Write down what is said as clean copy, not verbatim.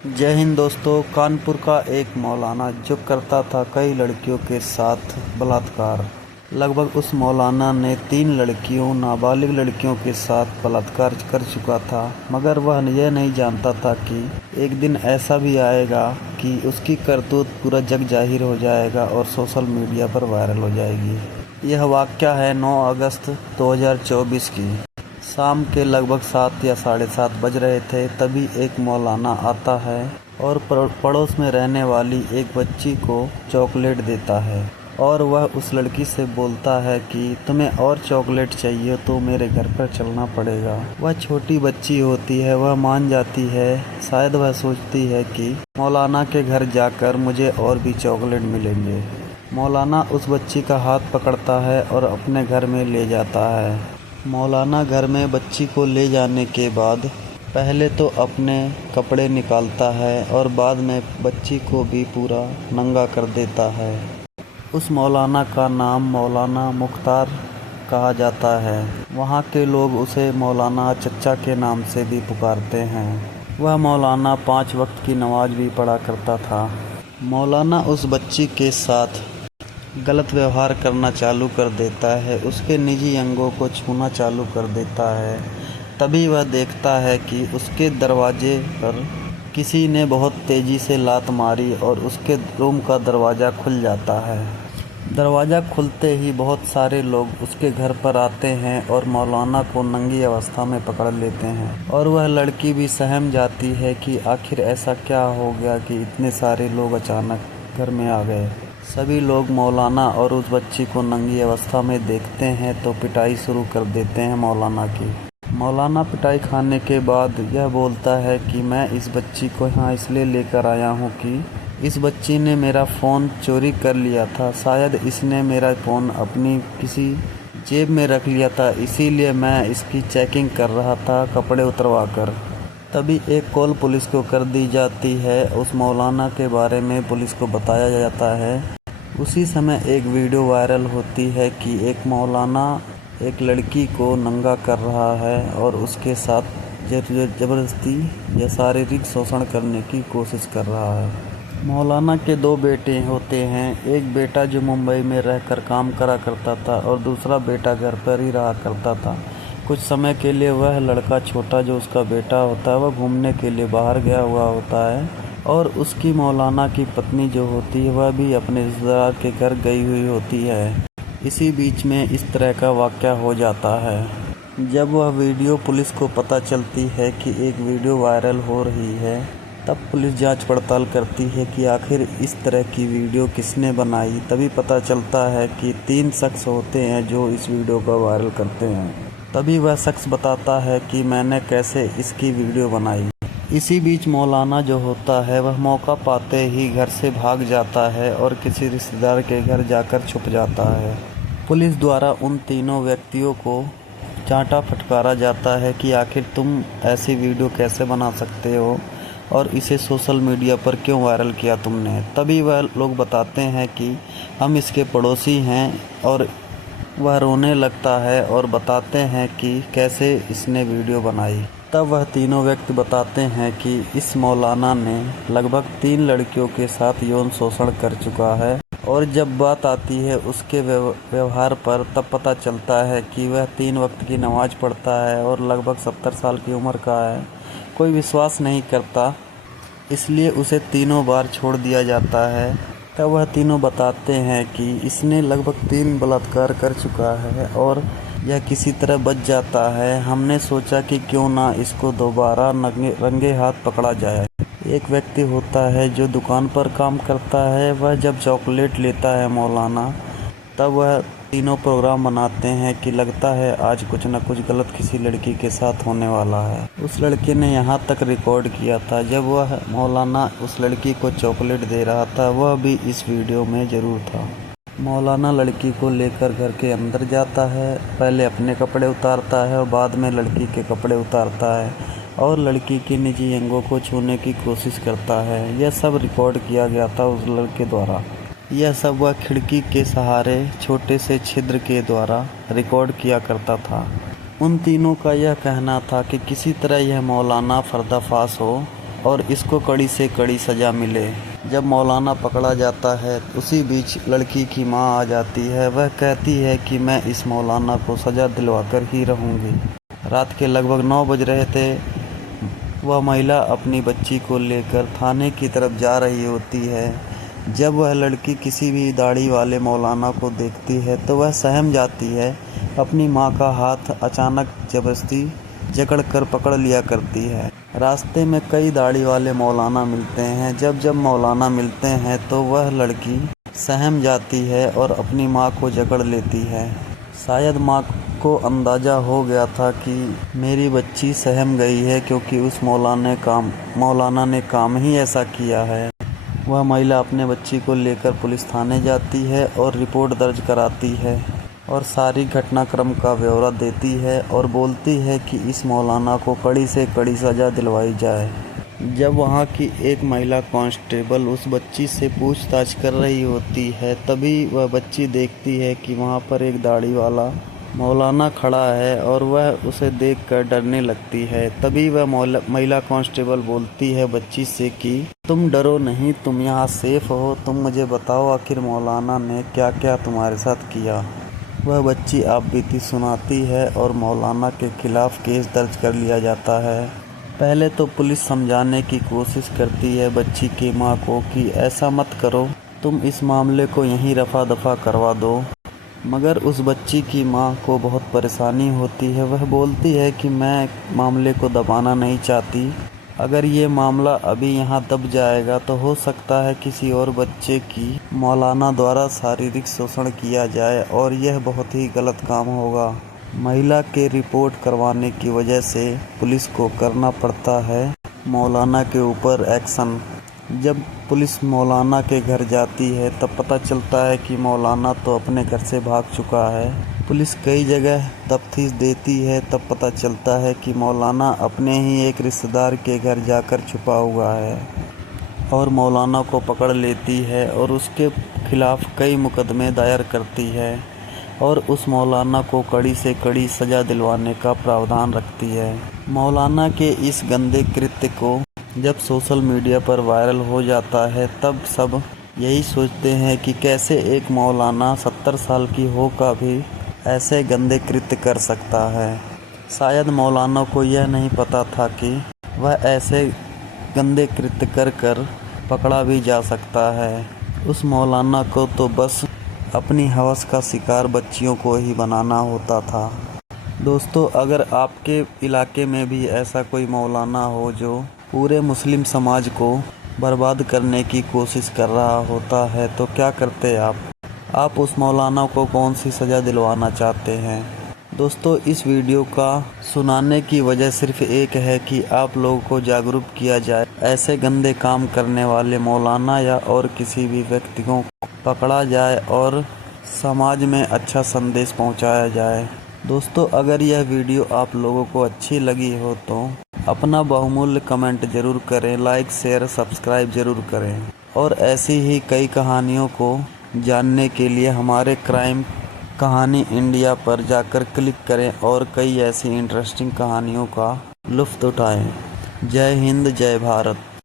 जय हिंद दोस्तों। कानपुर का एक मौलाना जो करता था कई लड़कियों के साथ बलात्कार। लगभग उस मौलाना ने 3 लड़कियों नाबालिग लड़कियों के साथ बलात्कार कर चुका था, मगर वह यह नहीं जानता था कि एक दिन ऐसा भी आएगा कि उसकी करतूत पूरा जग जाहिर हो जाएगा और सोशल मीडिया पर वायरल हो जाएगी। यह वाक़या है 9 अगस्त 2024 की। शाम के लगभग 7 या 7:30 बज रहे थे, तभी एक मौलाना आता है और पड़ोस में रहने वाली एक बच्ची को चॉकलेट देता है और वह उस लड़की से बोलता है कि तुम्हें और चॉकलेट चाहिए तो मेरे घर पर चलना पड़ेगा। वह छोटी बच्ची होती है, वह मान जाती है। शायद वह सोचती है कि मौलाना के घर जाकर मुझे और भी चॉकलेट मिलेंगे। मौलाना उस बच्ची का हाथ पकड़ता है और अपने घर में ले जाता है। मौलाना घर में बच्ची को ले जाने के बाद पहले तो अपने कपड़े निकालता है और बाद में बच्ची को भी पूरा नंगा कर देता है। उस मौलाना का नाम मौलाना मुख्तार कहा जाता है। वहाँ के लोग उसे मौलाना चच्चा के नाम से भी पुकारते हैं। वह मौलाना 5 वक्त की नमाज भी पढ़ा करता था। मौलाना उस बच्ची के साथ गलत व्यवहार करना चालू कर देता है, उसके निजी अंगों को छूना चालू कर देता है। तभी वह देखता है कि उसके दरवाजे पर किसी ने बहुत तेज़ी से लात मारी और उसके रूम का दरवाज़ा खुल जाता है। दरवाज़ा खुलते ही बहुत सारे लोग उसके घर पर आते हैं और मौलाना को नंगी अवस्था में पकड़ लेते हैं और वह लड़की भी सहम जाती है कि आखिर ऐसा क्या हो गया कि इतने सारे लोग अचानक घर में आ गए। सभी लोग मौलाना और उस बच्ची को नंगी अवस्था में देखते हैं तो पिटाई शुरू कर देते हैं मौलाना की। मौलाना पिटाई खाने के बाद यह बोलता है कि मैं इस बच्ची को यहाँ इसलिए लेकर आया हूँ कि इस बच्ची ने मेरा फ़ोन चोरी कर लिया था। शायद इसने मेरा फ़ोन अपनी किसी जेब में रख लिया था, इसीलिए मैं इसकी चेकिंग कर रहा था कपड़े उतरवा कर। तभी एक कॉल पुलिस को कर दी जाती है। उस मौलाना के बारे में पुलिस को बताया जाता है। उसी समय एक वीडियो वायरल होती है कि एक मौलाना एक लड़की को नंगा कर रहा है और उसके साथ ज़बरदस्ती या शारीरिक शोषण करने की कोशिश कर रहा है। मौलाना के 2 बेटे होते हैं, एक बेटा जो मुंबई में रहकर काम करा करता था और दूसरा बेटा घर पर ही रहा करता था। कुछ समय के लिए वह लड़का छोटा जो उसका बेटा होता है वह घूमने के लिए बाहर गया हुआ होता है और उसकी मौलाना की पत्नी जो होती है वह भी अपने रिश्तेदार के घर गई हुई होती है। इसी बीच में इस तरह का वाक़या हो जाता है। जब वह वीडियो पुलिस को पता चलती है कि एक वीडियो वायरल हो रही है, तब पुलिस जांच पड़ताल करती है कि आखिर इस तरह की वीडियो किसने बनाई। तभी पता चलता है कि 3 शख्स होते हैं जो इस वीडियो को वायरल करते हैं। तभी वह शख्स बताता है कि मैंने कैसे इसकी वीडियो बनाई। इसी बीच मौलाना जो होता है वह मौका पाते ही घर से भाग जाता है और किसी रिश्तेदार के घर जाकर छुप जाता है। पुलिस द्वारा उन तीनों व्यक्तियों को चांटा फटकारा जाता है कि आखिर तुम ऐसी वीडियो कैसे बना सकते हो और इसे सोशल मीडिया पर क्यों वायरल किया तुमने। तभी वह लोग बताते हैं कि हम इसके पड़ोसी हैं और वह रोने लगता है और बताते हैं कि कैसे इसने वीडियो बनाई। तब वह तीनों व्यक्ति बताते हैं कि इस मौलाना ने लगभग 3 लड़कियों के साथ यौन शोषण कर चुका है और जब बात आती है उसके व्यवहार पर तब पता चलता है कि वह 3 वक्त की नमाज पढ़ता है और लगभग 70 साल की उम्र का है। कोई विश्वास नहीं करता, इसलिए उसे 3 बार छोड़ दिया जाता है। तब वह तीनों बताते हैं कि इसने लगभग 3 बलात्कार कर चुका है और यह किसी तरह बच जाता है। हमने सोचा कि क्यों ना इसको दोबारा रंगे हाथ पकड़ा जाए। एक व्यक्ति होता है जो दुकान पर काम करता है, वह जब चॉकलेट लेता है मौलाना, तब वह तीनों प्रोग्राम बनाते हैं कि लगता है आज कुछ न कुछ गलत किसी लड़की के साथ होने वाला है। उस लड़के ने यहाँ तक रिकॉर्ड किया था, जब वह मौलाना उस लड़की को चॉकलेट दे रहा था वह भी इस वीडियो में ज़रूर था। मौलाना लड़की को लेकर घर के अंदर जाता है, पहले अपने कपड़े उतारता है और बाद में लड़की के कपड़े उतारता है और लड़की के निजी अंगों को छूने की कोशिश करता है। यह सब रिकॉर्ड किया गया था उस लड़के द्वारा। यह सब वह खिड़की के सहारे छोटे से छिद्र के द्वारा रिकॉर्ड किया करता था। उन तीनों का यह कहना था कि किसी तरह यह मौलाना पर्दाफाश हो और इसको कड़ी से कड़ी सज़ा मिले। जब मौलाना पकड़ा जाता है उसी बीच लड़की की मां आ जाती है। वह कहती है कि मैं इस मौलाना को सज़ा दिलवाकर ही रहूँगी। रात के लगभग 9 बज रहे थे। वह महिला अपनी बच्ची को लेकर थाने की तरफ जा रही होती है। जब वह लड़की किसी भी दाढ़ी वाले मौलाना को देखती है तो वह सहम जाती है। अपनी मां का हाथ अचानक ज़बरदस्ती जकड़कर पकड़ लिया करती है। रास्ते में कई दाढ़ी वाले मौलाना मिलते हैं। जब जब मौलाना मिलते हैं तो वह लड़की सहम जाती है और अपनी मां को जकड़ लेती है। शायद मां को अंदाज़ा हो गया था कि मेरी बच्ची सहम गई है, क्योंकि उस मौलाना ने काम ही ऐसा किया है। वह महिला अपने बच्ची को लेकर पुलिस थाने जाती है और रिपोर्ट दर्ज कराती है और सारी घटनाक्रम का ब्यौरा देती है और बोलती है कि इस मौलाना को कड़ी से कड़ी सज़ा दिलवाई जाए। जब वहाँ की एक महिला कांस्टेबल उस बच्ची से पूछताछ कर रही होती है, तभी वह बच्ची देखती है कि वहाँ पर एक दाढ़ी वाला मौलाना खड़ा है और वह उसे देखकर डरने लगती है। तभी वह महिला कांस्टेबल बोलती है बच्ची से कि तुम डरो नहीं, तुम यहाँ सेफ हो। तुम मुझे बताओ आखिर मौलाना ने क्या क्या तुम्हारे साथ किया। वह बच्ची आप बीती सुनाती है और मौलाना के खिलाफ केस दर्ज कर लिया जाता है। पहले तो पुलिस समझाने की कोशिश करती है बच्ची की माँ को कि ऐसा मत करो, तुम इस मामले को यहीं रफा दफा करवा दो। मगर उस बच्ची की मां को बहुत परेशानी होती है। वह बोलती है कि मैं मामले को दबाना नहीं चाहती। अगर ये मामला अभी यहाँ दब जाएगा तो हो सकता है किसी और बच्चे की मौलाना द्वारा शारीरिक शोषण किया जाए और यह बहुत ही गलत काम होगा। महिला के रिपोर्ट करवाने की वजह से पुलिस को करना पड़ता है मौलाना के ऊपर एक्शन। जब पुलिस मौलाना के घर जाती है तब पता चलता है कि मौलाना तो अपने घर से भाग चुका है। पुलिस कई जगह तफ्तीश देती है तब पता चलता है कि मौलाना अपने ही एक रिश्तेदार के घर जाकर छुपा हुआ है और मौलाना को पकड़ लेती है और उसके खिलाफ कई मुकदमे दायर करती है और उस मौलाना को कड़ी से कड़ी सज़ा दिलवाने का प्रावधान रखती है। मौलाना के इस गंदे कृत्य को जब सोशल मीडिया पर वायरल हो जाता है तब सब यही सोचते हैं कि कैसे एक मौलाना 70 साल की होकर भी ऐसे गंदे कृत्य कर सकता है। शायद मौलाना को यह नहीं पता था कि वह ऐसे गंदे कृत्य कर पकड़ा भी जा सकता है। उस मौलाना को तो बस अपनी हवस का शिकार बच्चियों को ही बनाना होता था। दोस्तों, अगर आपके इलाके में भी ऐसा कोई मौलाना हो जो पूरे मुस्लिम समाज को बर्बाद करने की कोशिश कर रहा होता है तो क्या करते आप उस मौलाना को कौन सी सज़ा दिलवाना चाहते हैं? दोस्तों, इस वीडियो का सुनाने की वजह सिर्फ एक है कि आप लोगों को जागरूक किया जाए, ऐसे गंदे काम करने वाले मौलाना या और किसी भी व्यक्ति को पकड़ा जाए और समाज में अच्छा संदेश पहुंचाया जाए। दोस्तों, अगर यह वीडियो आप लोगों को अच्छी लगी हो तो अपना बहुमूल्य कमेंट ज़रूर करें, लाइक शेयर सब्सक्राइब ज़रूर करें और ऐसी ही कई कहानियों को जानने के लिए हमारे क्राइम कहानी इंडिया पर जाकर क्लिक करें और कई ऐसी इंटरेस्टिंग कहानियों का लुत्फ़ उठाएं। जय हिंद, जय भारत।